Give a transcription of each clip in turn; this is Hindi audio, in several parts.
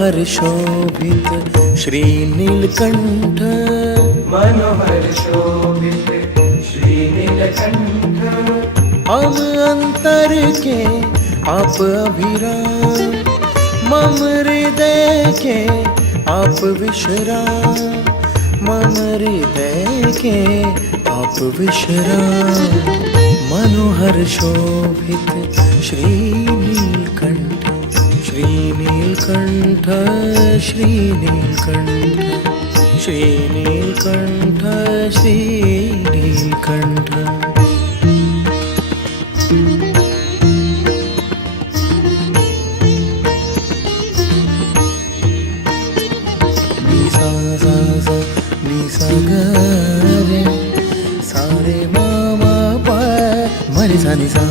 मनोहर शोभित श्री नीलकंठ, मनोहर शोभित श्री नीलकंठ। हम अंतर के आप अभिराम, मम हृदय के आप विश्राम, मम हृदय के आप विश्राम। मनोहर शोभित श्री नीलकंठ, श्री नीलकंठ, श्री नीलकंठ, श्री नीलकंठ, श्री नीलकंठ। नि सा सा सा नि सा ग रे सा रे मा मा पा म रे सा नि सा।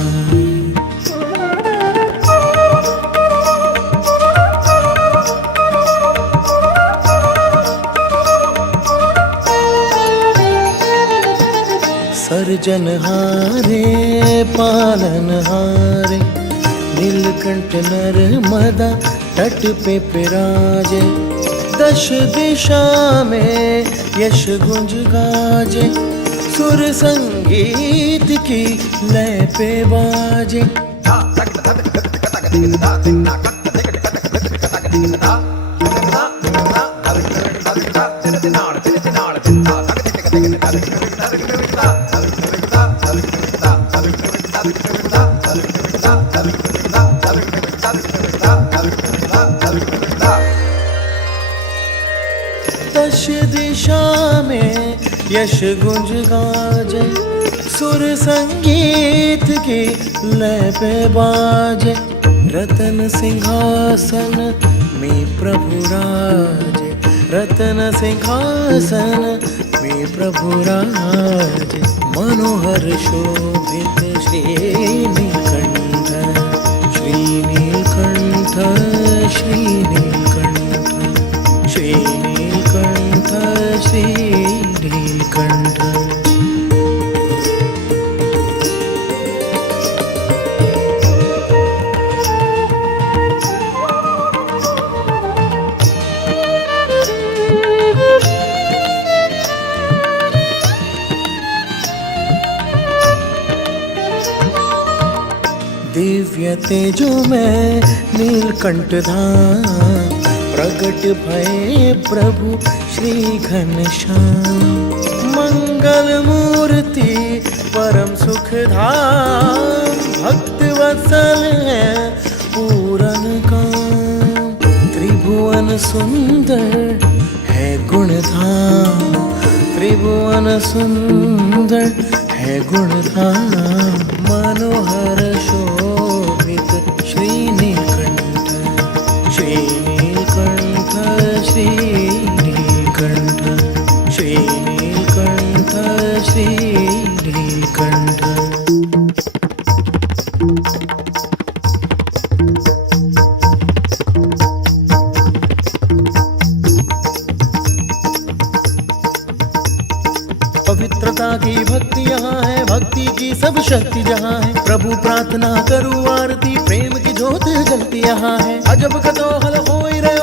सर्जनहारे पालनहारे, नीलकंठ नर्मदा तट पे विराजे। दश दिशा में यश गुंज गाजे, सुर संगीत की लय पे बाजे। दश दिशा में यश गुंज गाजे, सुर संगीत की लय पे बाजे। रतन सिंहासन में प्रभु राजे, रतन सिंहासन में प्रभु राजे। मनोहर शोभित श्री नीलकंठ, श्री नीलकंठ, श्री नीलकंठ, श्री नीलकंठ, श्री नीलकंठ। दिव्य तेजो में नीलकंठ धाम, प्रगट भये प्रभु श्री घनश्याम। मंगल मूर्ति परम सुख धाम, भक्त वत्सल है पूरन काम। त्रिभुवन सुंदर है गुण धाम, त्रिभुवन सुंदर है गुण धाम। मनोहर शोभित श्री नीलकंठ, श्री नीलकंठ, श्री नीलकंठ, श्री नीलकंठ, श्री नीलकंठ। पवित्रता की भक्ति यहाँ है, भक्ति की सब शक्ति जहाँ है। प्रभु प्रार्थना करूँ आरती, प्रेम की ज्योत जलती यहाँ है। अजब कदोहल होई रे